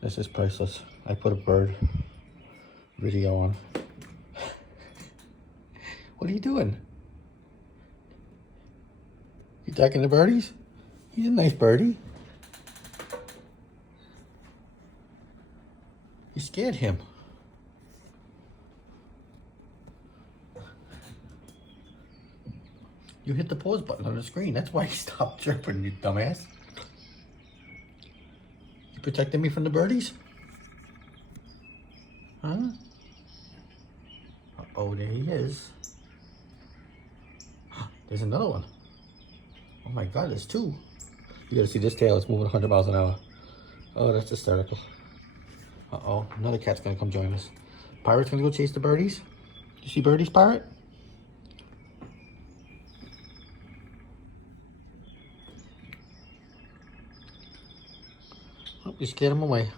This is priceless. I put a bird video on. What are you doing? You attacking the birdies? He's a nice birdie. You scared him. You hit the pause button on the screen. That's why he stopped chirping, you dumbass. You protecting me from the birdies? Huh? Uh-oh, there he is. There's another one. Oh my God, there's two. You gotta see this tail. It's moving 100 miles an hour. Oh, that's hysterical. Uh-oh, another cat's gonna come join us. Pirate's gonna go chase the birdies. You see birdies, Pirate? Oh, you scared him away.